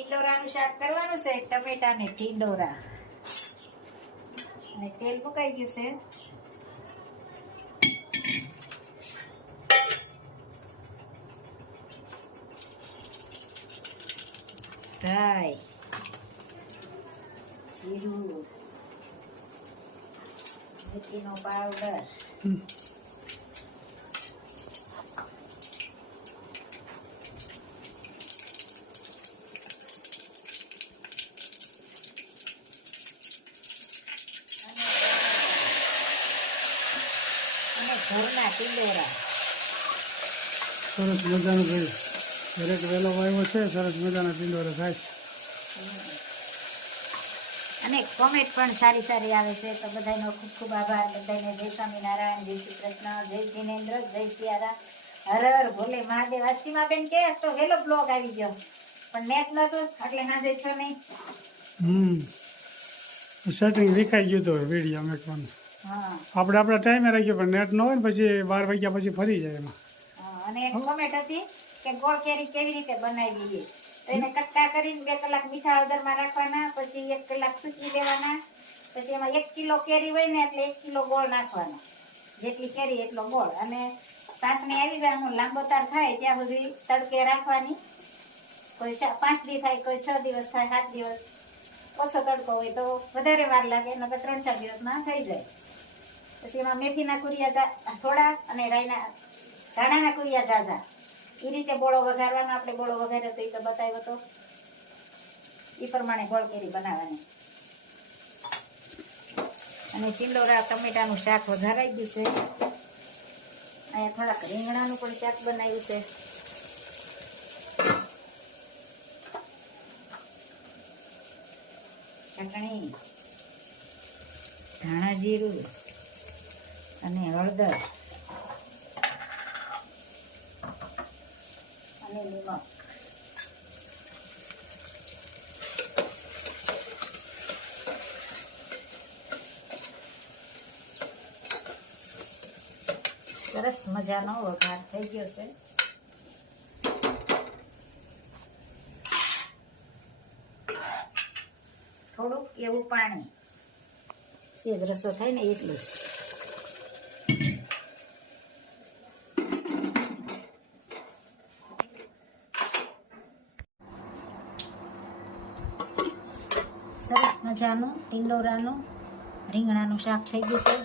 ટીંડોરાનું શાક કરવાનું છે, ટમેટા ને ટીંડોરા. અને તેલ મુકાઈ ગયું છે. રાઈ, જીરું, મેથીનો પાવડર, અને ઘરના ટીંડોરા. સરસ મજાનો ભાઈ દરેક વેલો વાવ્યો છે, સરસ મજાના ટીંડોરા થાય. અને કોમેન્ટ પણ સારી સારી આવે છે, તો બધાનો ખૂબ ખૂબ આભાર. બધાને જય સ્વામિનારાયણ, જય શ્રી કૃષ્ણ, જય જિનેન્દ્ર, જય સિયારામ, હર હર ભોલે મહાદેવ. અસીમા બેન કે તો વેલો બ્લોગ આવી ગયો, પણ નેટ નતું એટલે હાજે છો નહીં. સેટિંગ વિખાઈ ગયું તો વિડીયો મેકવાનું. હા, આપણે આપણા ટાઈમે રાખ્યો, પણ નેટ ન હોય ને પછી 12 વાગ્યા પછી ફરી જાય એમાં. અને એક કોમેન્ટ હતી કે ગોળ કેરી કેવી રીતે બનાવી. તો એને કટકા કરીને 2 કલાક મીઠા હળદરમાં રાખવાના, પછી 1 કલાક સૂકવી દેવાના, પછી એમાં 1 કિલો કેરી હોય ને એટલે 1 કિલો ગોળ નાખવાનો, જેટલી કેરી એટલો ગોળ. અને સાસને આવી જાય એનો લાંબો તાર થાય ત્યાં સુધી તડકે રાખવાની. કોઈ 5 દી થાય, કોઈ 6 દિવસ થાય, 7 દિવસ. ઓછો તડકો હોય તો વધારે વાર લાગે, નકર 3-4 દિવસમાં થઈ જાય. પછી એમાં મેથીના કુરિયા થોડા અને ધાણાના કુરિયા ઝાઝા. એ રીતે બોળો વઘારવાનો. આપણે બોળો વઘાર્યો તો એ તો બતાવ્યો તો એ પ્રમાણે ગોળ કેરી બનાવવાની. અને ટીંડોરા ટમેટાનું શાક વઘારાઈ ગયું છે. અહીંયા થોડાક રીંગણાનું પણ શાક બનાવ્યું છે. ચટણી, ધાણા જીરું અને હળદર અને નિમક. સરસ મજાનો વઘાર થઈ ગયો છે. થોડુંક એવું પાણી, સેજ રસો થાય ને એટલું. સરસ મજાનું ટીંડોરાનું રીંગણાનું શાક થઈ ગયું છે.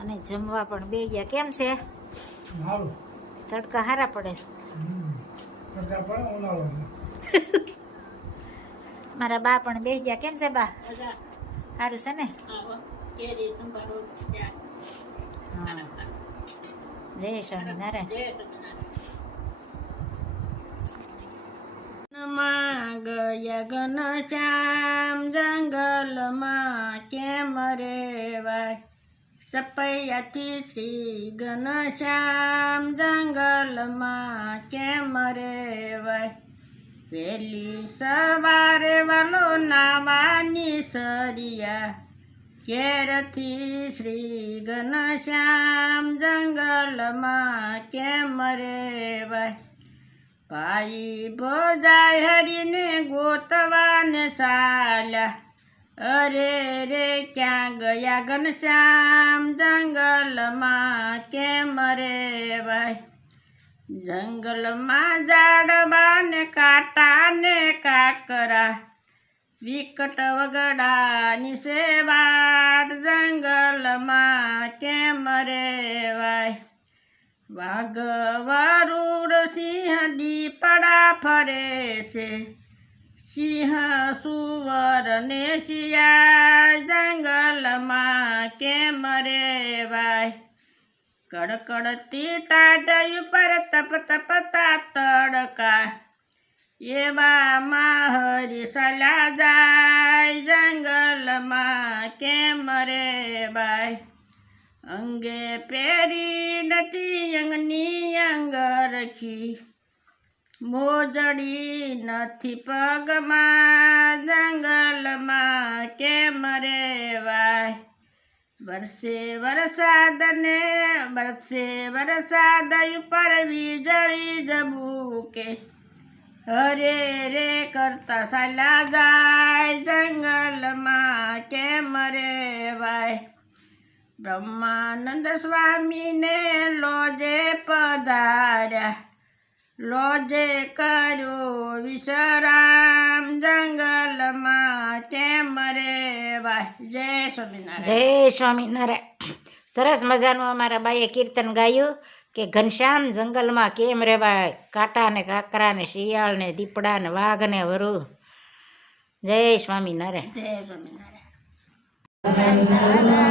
અને જમવા પણ બે ગયા. કેમ છે? તડકા હારા પડે. મારા બા પણ બે ગયા. કેમ છે બા? સારું છે ને? જય સ્વામિનારાયણ. ગયા ઘનશ્યામ જંગલમાં કેમ રેવાય, સપૈયાથી શ્રી ઘનશ્યામ જંગલમાં કેમ રેવાય. વહેલી સવારે વાલો નાવાની સરિયા, ઘેરથી શ્રી ઘનશ્યામ જંગલમાં કેમ રેવાય. ભાઈ ભોજાય હરીને ગોતવાને ચાલ્યા, અરે રે ક્યાં ગયા ઘનશ્યામ જંગલમાં કેમ રેવાય. જંગલમાં ઝાડવા ને કાંટા ને કાકરા, વિકટ વગડાની સેવાડ જંગલમાં કેમ રેવાય. વાઘ વરુડ સિંહ દીપડા ફરે છે, સિંહ સુવર ને શિયાળ જંગલમાં કેમ રેવાય. કડકડતી ટાઢ ઉપર તપ તપતા તડકા, એવામાં હરી સલા જાય જંગલમાં કેમ રેવાય. અંગે પેરી નથી અંગની અંગરખી, મોજડી નથી પગમાં જંગલમાં કેમ રેવાય. વરસે વરસાદ ઉપર વીજળી ઝબૂકે, હરે રે કરતા ચાલ્યા જાય જંગલમાં કેમ રેવાય. બ્રહ્માનંદ સ્વામીને લોજે પધાર્યા, લોજે કર્યો વિશ્રામ જંગલમાં કેમ રેવાય. જય સ્વામિનારાયણ. જય સ્વામિનારાયણ. સરસ મજાનું અમારા બાઈએ કીર્તન ગાયું કે ઘનશ્યામ જંગલમાં કેમ રહેવાય, કાંટા ને કાકરા ને શિયાળ ને દીપડા ને વાઘ ને વરુ. જય સ્વામિનારાયણ. જય સ્વામિનારાયણ. જય